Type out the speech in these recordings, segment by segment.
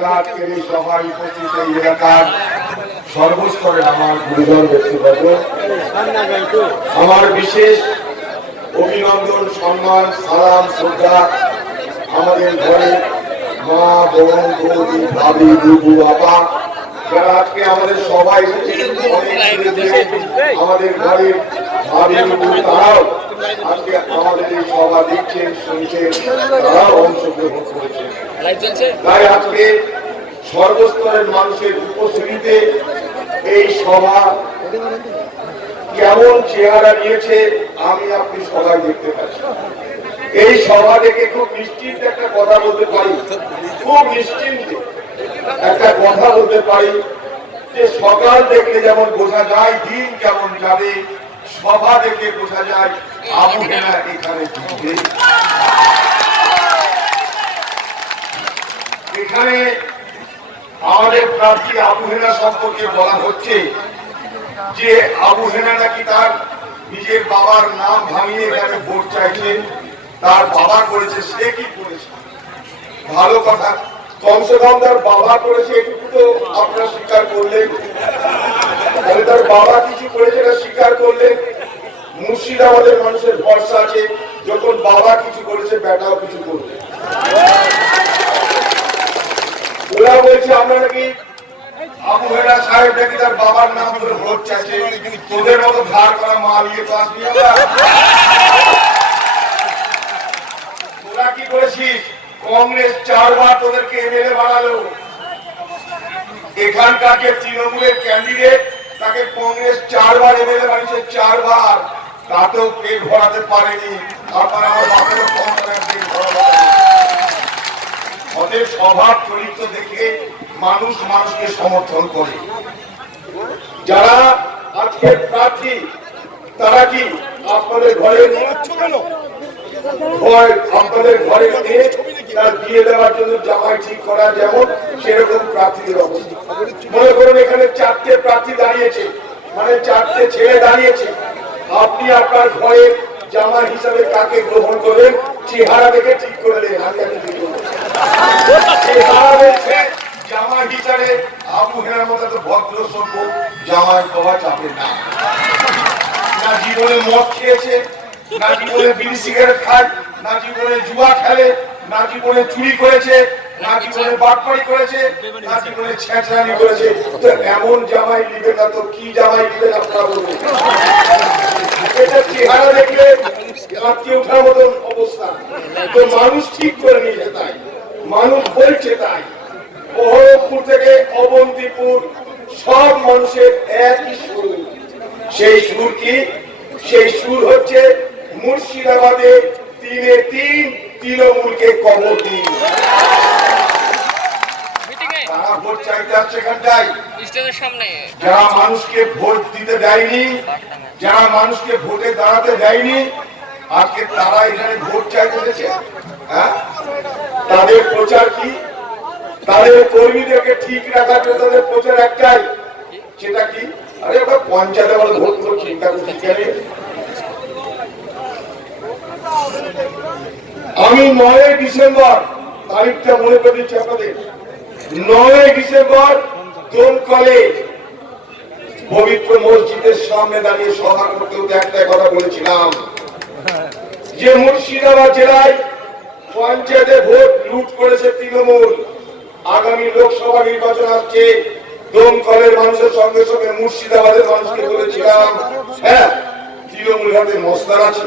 এই এলাকার সর্বস্তরের আমার আমার বিশেষ অভিনন্দন, সম্মান, সালাম, শ্রদ্ধা আমাদের ঘরে মা, বোন, বৌদি ভাবি বুবু আপা যারা আজকে আমাদের সবাই আমাদের ঘরে বুবু তারাও আজকে আমাদের এই সভা দেখছেন শুনছেন তারাও অংশগ্রহণ করেছেন তাই আজকে সর্বস্তরের মানুষের উপস্থিতিতে এই সভা কেমন চেহারা নিয়েছে আমি আপনি সবাই দেখতে পাচ্ছি। এই সভা খুব নিশ্চিত একটা কথা বলতে পারি। খুব নিশ্চিন্তে একটা কথা বলতে পারি যে সকাল দেখলে যেমন বোঝা যায়, দিন কেমন যাবে সভা দেখে বোঝা যায় আবু হেনা এখানে এখানে আমাদের প্রার্থী আবু হেনা সম্পর্কে বলা হচ্ছে যে আবু হেনা নাকি তার নিজের বাবার নাম ভাঙিয়ে এখানে ভোট চাইছে, তার বাবা করেছে, সে কি করেছে? ভালো কথা কমসে কম তার বাবা করেছে, এটুকু তো আপনারা স্বীকার করলেন। তার বাবা কিছু করেছে এটা স্বীকার করলেন মুর্শিদাবাদের মানুষের ভরসা আছে, যখন বাবা কিছু করেছে, বেটাও কিছু করবে। ওরা বলছে, আমরা নাকি করা কি করেছিস? কংগ্রেস তোদেরকে বানালো। এখানকার যে তৃণমূলের ক্যান্ডিডেট তাকে কংগ্রেস চারবার এমএলএ বানিয়েছে চারবার। তাতেও পেট ভরাতে পারেনি? আপনার আমার বাপেরও পেট ভরাতে ওদের স্বভাব চরিত্র দেখে মানুষ মানুষকে সমর্থন করে। যারা আজকের প্রার্থী তারা কি আপনাদের ঘরে আপনাদের ঘরে তার বিয়ে দেওয়ার জন্য জামাই ঠিক করা যেমন সেরকম প্রার্থীদের অবস্থা। মনে করুন এখানে চারটে প্রার্থী দাঁড়িয়েছে মানে চারটে ছেলে দাঁড়িয়েছে। আপনি আপনার ঘরে জামাই হিসাবে কাকে গ্রহণ করবেন, চেহারা দেখে ঠিক করে দেন জামাই হিসাবে আবু হেনার মতো তো ভদ্র সভ্য জামাই পাওয়া যাবে না জীবনে মদ খেয়েছে, না জীবনে বিড়ি সিগারেট খায়, না জীবনে জুয়া খেলে না জীবনে চুরি করেছে না জীবনে বাটপাড়ি করেছে না জীবনে ছেঁচড়ানি করেছে। তো এমন জামাই নিবে না তো কি জামাই নিবেন আপনারা বলুন এটা চেহারা দেখলে কাঁপতে ওঠার মতন অবস্থা। তো মানুষ ঠিক করে নিয়েছে তাই। মানুষ বলছে তাই। বহরমপুর থেকে অবন্তিপুর সব মানুষের একই সুর। সেই সুর কি? সেই সুর হচ্ছে মুর্শিদাবাদে তিনে তিন তৃণমূলকে কবর দিন তারা ভোট চাইতে আসছে এখানটায়। যারা মানুষকে ভোট দিতে দেয়নি যারা মানুষকে ভোটে দাঁড়াতে দেয়নি আজকে তারা এখানে ভোট চাইতে এসেছে। হ্যাঁ? তাদের প্রচার কি? তাদের কর্মীদেরকে ঠিক রাখার জন্য তাদের প্রচার একটাই। সেটা কি? আরে ওটা পঞ্চায়েতে বলে ভোট চিন্তা করছি আমি নয় ডিসেম্বর তারিখটা মনে করে দিচ্ছি আপনাদের। নয় ডিসেম্বর দোলকলে পবিত্র মসজিদের সামনে দাঁড়িয়ে সভা করতে হতে একটা কথা বলেছিলাম। যে মুর্শিদাবাদ জেলায় পঞ্চায়েতে ভোট লুট করেছে তৃণমূল, আগামী লোকসভা নির্বাচন আসছে দমকলের মানুষের সঙ্গে সঙ্গে মুর্শিদাবাদের মানুষকে বলেছিলাম হ্যাঁ তৃণমূল হাতে মস্তার আছে।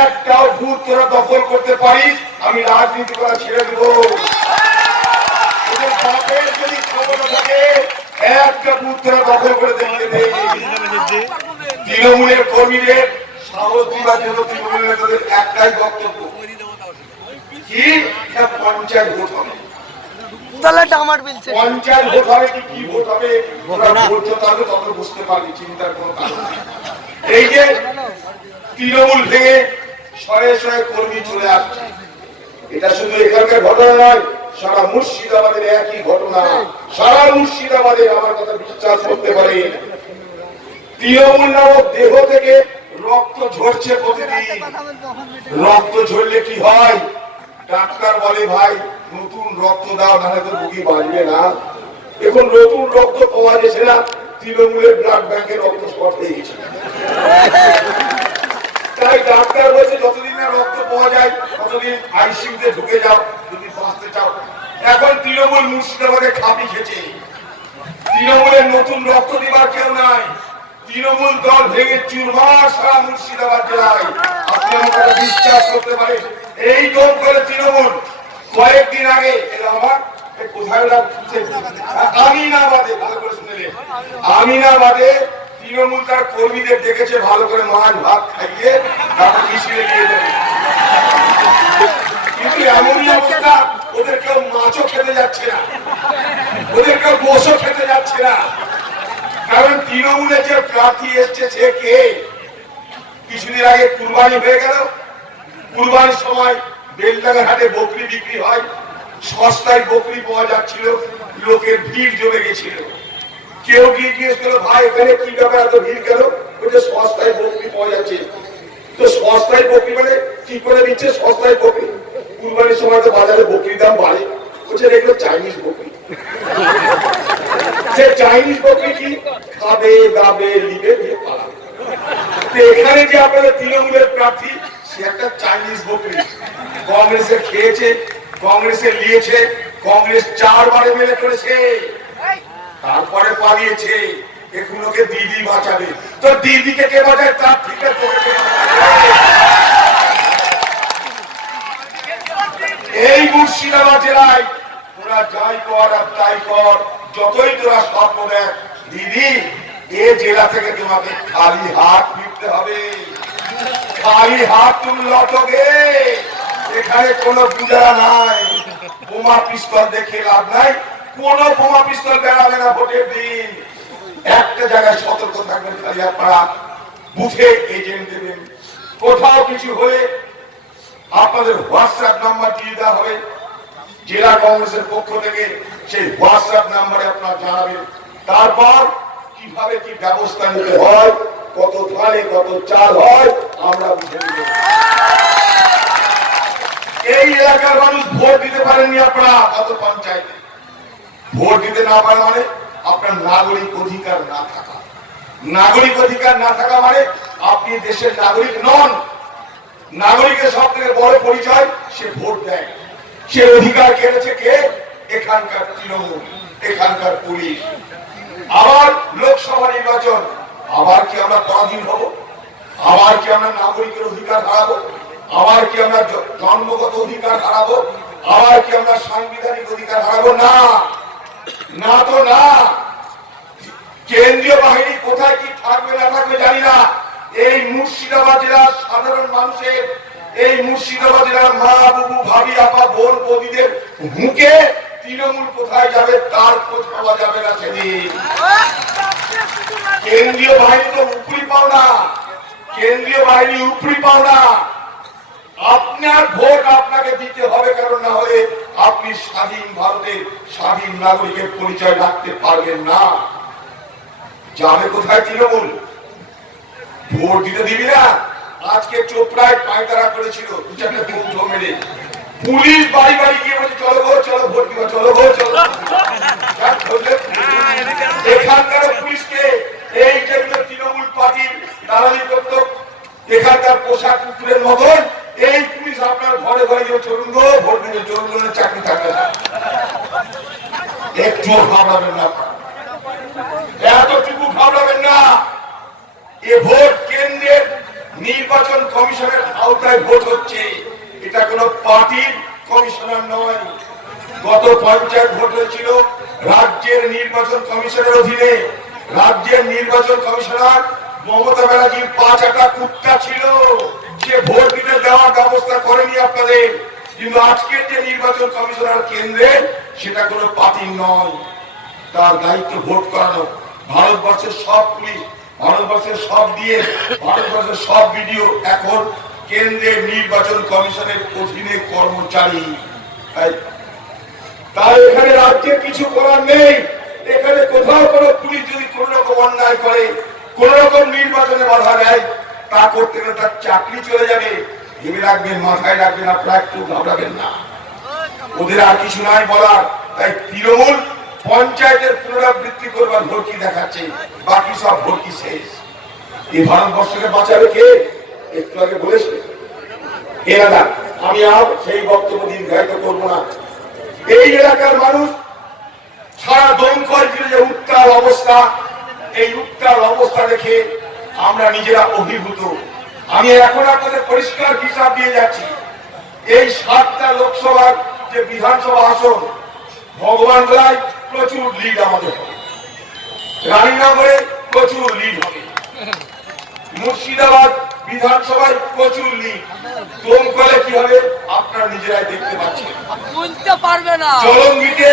একটাও ভূত তোরা দখল করতে পারিস আমি রাজনীতি করা ছেড়ে দেবো। বাপের যদি খবর থাকে একটা বুথ তোরা দখল করে দেখতে তৃণমূলের কর্মীদের সাহস দিবার জন্য তৃণমূলের নেতাদের একটাই বক্তব্য। কি? পঞ্চায়েত ভোট হবে। তাহলে ডামার বিলছে পঞ্চায়েত ভোট হবে কি? কি ভোট হবে? ভোট হবে বুঝতে পারবে চিন্তার কোনো কারণ এই যে তৃণমূল ভেঙে শয়ে শয়ে কর্মী চলে আসছে। এটা শুধু এখানকার ঘটনা নয়, সারা মুর্শিদাবাদের একই ঘটনা। সারা মুর্শিদাবাদের আমার কথা বিশ্বাস করতে পারে। তৃণমূল নামক দেহ থেকে রক্ত ঝরছে প্রতিদিন। রক্ত ঝরলে কি হয়? ডাক্তার বলে, ভাই, নতুন রক্ত দাও, নাহলে তো রুগী বাঁচবে না। এখন নতুন রক্ত পাওয়া গেছে না, তৃণমূলের ব্লাড ব্যাংকে রক্ত শর্ট হয়ে গেছে। তাই ডাক্তার বলছে, যতদিন রক্ত পাওয়া যায়, ততদিন আইসিইউতে ঢুকে যাও, যদি বাঁচতে চাও। এখন তৃণমূল মুর্শিদাবাদে খাপি খেছে। তৃণমূলের নতুন রক্ত দিবার কেউ নাই। তৃণমূল দল ভেঙে চুরমার মুর্শিদাবাদ জেলায়। আপনি আমার বিশ্বাস করতে পারেন। এই দল করে তৃণমূল। কয়েকদিন আগে, এটা আমার কোথায়? আমিনাবাদে, ভালো করে শুনলেন আমিনাবাদে তৃণমূল তার কর্মীদের ডেকেছে ভালো করে মাছ, ভাত খাইয়ে তারপর মিছিলে নিয়ে যাবে। কিন্তু এমনই অবস্থা, ওদের কেউ মাছও খেতে যাচ্ছে না। ওদের কেউ গোসও খেতে যাচ্ছে না। কারণ তৃণমূলের যে প্রার্থী এসছে, সে কে? কিছুদিন আগে কুরবানি হয়ে গেল। কুরবানির সময় বেলডাঙ্গার হাটে বকরি বিক্রি হয়। সস্তায় বকরি পাওয়া যাচ্ছিল। লোকের ভিড় জমে গেছিল। কেউ গিয়ে জিজ্ঞেস করল ভাই, এখানে কি ব্যাপার? এত ভিড় কেন? বলছে, সস্তায় বকরি পাওয়া যাচ্ছে। তো সস্তায় বকরি মানে কি করে দিচ্ছে সস্তায় বকরি। কুরবানির সময় তো বাজারে বকরির দাম বাড়ে। বলছে, এগুলো চাইনিজ বকরি। সে চাইনিজ বকরি কি? খাবে, দাবে, লিবে, দিয়ে পালাবে এখানে যে আপনাদের তৃণমূলের প্রার্থী, সে একটা চাইনিজ বকরি। কংগ্রেসের খেয়েছে কংগ্রেসের নিয়েছে, কংগ্রেস চারবারে মেলে করেছে। তারপরে পালিয়েছে এখন দিদি বাঁচাবে। তো দিদিকে কে বাঁচায়? তার ঠিক আছে তোকে কে বাঁচাবে? এই মুর্শিদাবাদ জেলায় তোরা যাই কর আর তাই কর, যতই তোরা স্বপ্ন দেখ দিদি, এ জেলা থেকে তোমাকে খালি হাত ফিরতে হবে। খালি হাত তুমি লটকে, এখানে কোনো পূজা নাই। বোমা পিস্তল দেখে লাভ নাই। কোন বোমা পিস্তল বেড়াবে না ভোটের দিন। একটা জায়গায় সতর্ক থাকবেন খালি আপনারা। বুথে এজেন্ট দেবেন। কোথাও কিছু হলে আপনাদের হোয়াটসঅ্যাপ নাম্বার দিয়ে দেওয়া হবে। জেলা কংগ্রেসের পক্ষ থেকে সেই হোয়াটসঅ্যাপ নাম্বারে আপনারা জানাবেন। তারপর কীভাবে কি ব্যবস্থা নিতে হয়, কত ধানে কত চাল হয়, আমরা বুঝে নেব। এই এলাকার মানুষ ভোট দিতে পারেননি আপনারা, কত পঞ্চায়েতে। ভোট দিতে না পারে মানে আপনার নাগরিক অধিকার না থাকা। নাগরিক অধিকার না থাকা মানে আপনি দেশের নাগরিক নন। নাগরিকের সব থেকে বড় পরিচয়, সে ভোট দেয়। সে অধিকার কেড়েছে কে? এখানকার তৃণমূল, এখানকার পুলিশ। আবার লোকসভা নির্বাচন, আবার কি আমরা পরাধীন হব? আবার কি আমরা নাগরিকের অধিকার হারাবো? আবার কি আমরা জন্মগত অধিকার হারাবো? আবার কি আমরা সাংবিধানিক অধিকার হারাবো? না। না তো না। কেন্দ্রীয় বাহিনী কোথায় কি থাকবে না থাকবে জানি না। এই মুর্শিদাবাদ জেলার সাধারণ মানুষের, এই মুর্শিদাবাদ জেলার মা, বুবু, ভাবি, আপা, বোন, বৌদিদের মুখে তৃণমূল কোথায় যাবে, তার খোঁজ পাওয়া যাবে না সেদিন। কেন্দ্রীয় বাহিনী তো উপরি পাও না কেন্দ্রীয় বাহিনী উপরি পাও না আপনার ভোট আপনাকে দিতে হবে কারণ না হলে আপনি স্বাধীন ভারতের স্বাধীন নাগরিকের পরিচয় রাখতে পারবেন না। যাবে কোথায় তৃণমূল? ভোট দিতে দিবি না? আজকে চোপড়ায় পায়তারা করেছিল, দু চারটে বন্ধু মেরে। পুলিশ বাড়ি বাড়ি গিয়ে বলছে, চলো গো, চলো ভোট দিবা, চলো গো, চলো এখানকার পুলিশকে এই যেগুলো তৃণমূল পার্টির দালালি করত, এখানকার পোশাক কুকুরের মতন, এই পুলিশ আপনার ঘরে ঘরে গিয়ে চলুন গো ভোট দিতে চলুন চাকরি থাকবে না। একটু ভাবলাবেন না। এতটুকু ভাবলাবেন না। এ ভোট কেন্দ্রের নির্বাচন কমিশনের আওতায় ভোট হচ্ছে। এটা কোন পার্টির কমিশনার নয়। গত পঞ্চায়েত ভোট হয়েছিল রাজ্যের নির্বাচন কমিশনের অধীনে। রাজ্যের নির্বাচন কমিশনার মমতা ব্যানার্জির পাঁচ একটা কুত্তা ছিল। সে ভোট দিতে দেওয়ার ব্যবস্থা করেনি আপনাদের। কিন্তু আজকের যে নির্বাচন কমিশনার কেন্দ্রে সেটা কোনো পার্টি নয়। তার দায়িত্ব ভোট করানো। ভারতবর্ষের সব পুলিশ, ভারতবর্ষের সব দিয়ে ভারতবর্ষের সব ভিডিও এখন কেন্দ্রের নির্বাচন কমিশনের অধীনে কর্মচারী। তাই এখানে রাজ্যে কিছু করার নেই। এখানে কোথাও কোনো পুলিশ যদি কোন রকম অন্যায় করে কোন রকম নির্বাচনে বাধা দেয়, তা করতে গেলে তার চাকরি চলে যাবে। ভেবে রাখবেন, মাথায় রাখবেন, আপনারা একটু ঘাবড়াবেন না। ওদের আর কিছু নাই বলার। তাই তৃণমূল পঞ্চায়েতের পুনরাবৃত্তি করবার ভর্তি দেখাচ্ছে। বাকি সব ভর্তি শেষ। এই ভারতবর্ষকে বাঁচাবে কে? একটু আগে বলেছে। এ দাদা আমি আর সেই বক্তব্য দীর্ঘায়িত করব না। এই এলাকার মানুষ সারা দমকল যে উত্তাল অবস্থা, এই উত্তাল অবস্থা দেখে আমরা নিজেরা অভিভূত। আমি এখন আপনাদের পরিষ্কার হিসাব দিয়ে যাচ্ছি। এই সাতটা লোকসভার যে বিধানসভা আসন ভগবান রায় প্রচুর লিড আমাদের হবে। রানীনগরে প্রচুর লিড হবে। মুর্শিদাবাদ বিধানসভায় প্রচুর লিড দমকলে কি হবে আপনারা নিজেরাই দেখতে পাচ্ছেন। বুঝতে পারবে না। জলঙ্গিতে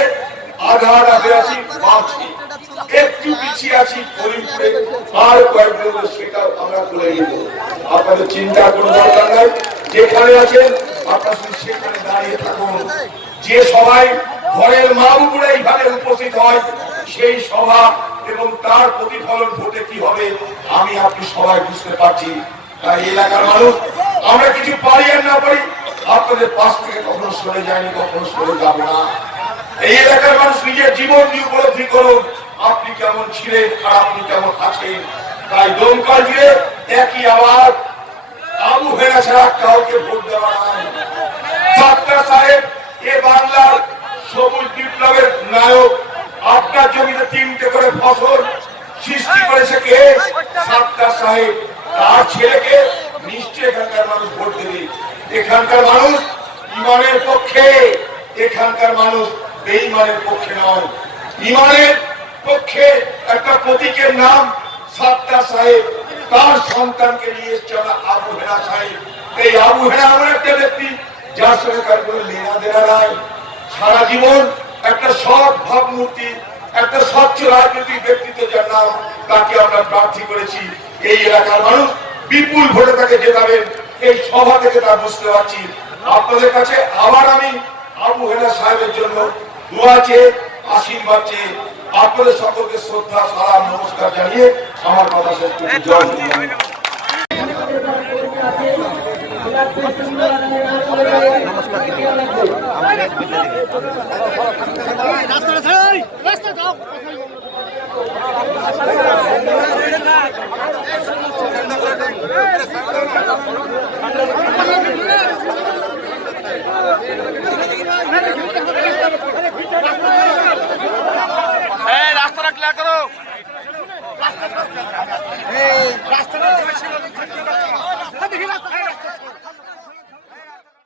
আধা আধা হয়ে আছি একটু পিছিয়ে আছি করিমপুরে, আর সেটাও আমরা নিব। আপনাদের চিন্তা দরকার নাই। যেখানে আছেন, আপনারা সেখানে দাঁড়িয়ে থাকুন। যে সবাই ঘরের এইভাবে উপস্থিত হয়, সেই সভা এবং তার প্রতিফলন ভোটে কি হবে, আমি আপনি সবাই বুঝতে পারছি। তাই এলাকার মানুষ, আমরা কিছু পারি আর না পারি, আপনাদের পাশ থেকে কখনো সরে যায়নি, কখনো সরে যাব না। এই এলাকার মানুষ নিজের জীবন দিয়ে উপলব্ধি করুন। আপনি কেমন ছিলেন, আর আপনি কেমন আছেন? তাই দমকল দিয়ে একই আওয়াজ, আবু হেরা ছাড়া কাউকে ভোট দেওয়া ডাক্তার সাহেব, এ বাংলার সবুজ বিপ্লবের নায়ক, আপনার জমিতে তিনটে করে ফসল সৃষ্টি করেছে কে? সাতটা সাহেব, তার ছেলেকে নিশ্চয় এখানকার মানুষ ভোট দেবে। এখানকার মানুষ ইমানের পক্ষে, এখানকার মানুষ বেইমানের পক্ষে নয়। ইমানের পক্ষে একটা প্রতীকের নাম সাতটা সাহেব। তার সন্তানকে নিয়ে এসছে আবু হেরা সাহেব। এই আবু হেরা এমন একটা ব্যক্তি, যার সঙ্গে কার কোনো লেনা দেনা নাই। সারা জীবন একটা সৎ ভাবমূর্তি, একটা স্বচ্ছ রাজনৈতিক ব্যক্তিত্ব যার নাম তাকে আমরা প্রার্থী করেছি। এই এলাকার মানুষ বিপুল ভোটে তাকে জেতাবেন, এই সভা থেকে তা বুঝতে পারছি। আপনাদের কাছে আবার আমি আবু হেনা সাহেবের জন্য দোয়া চেয়ে আশীর্বাদ চেয়ে আপনাদের সকলকে শ্রদ্ধা সালাম নমস্কার জানিয়ে আমার কথা শেষ করছি। জয় হিন্দ। রাস্তাটা ক্লিয়ার করো। রাস্তা রাস্তা।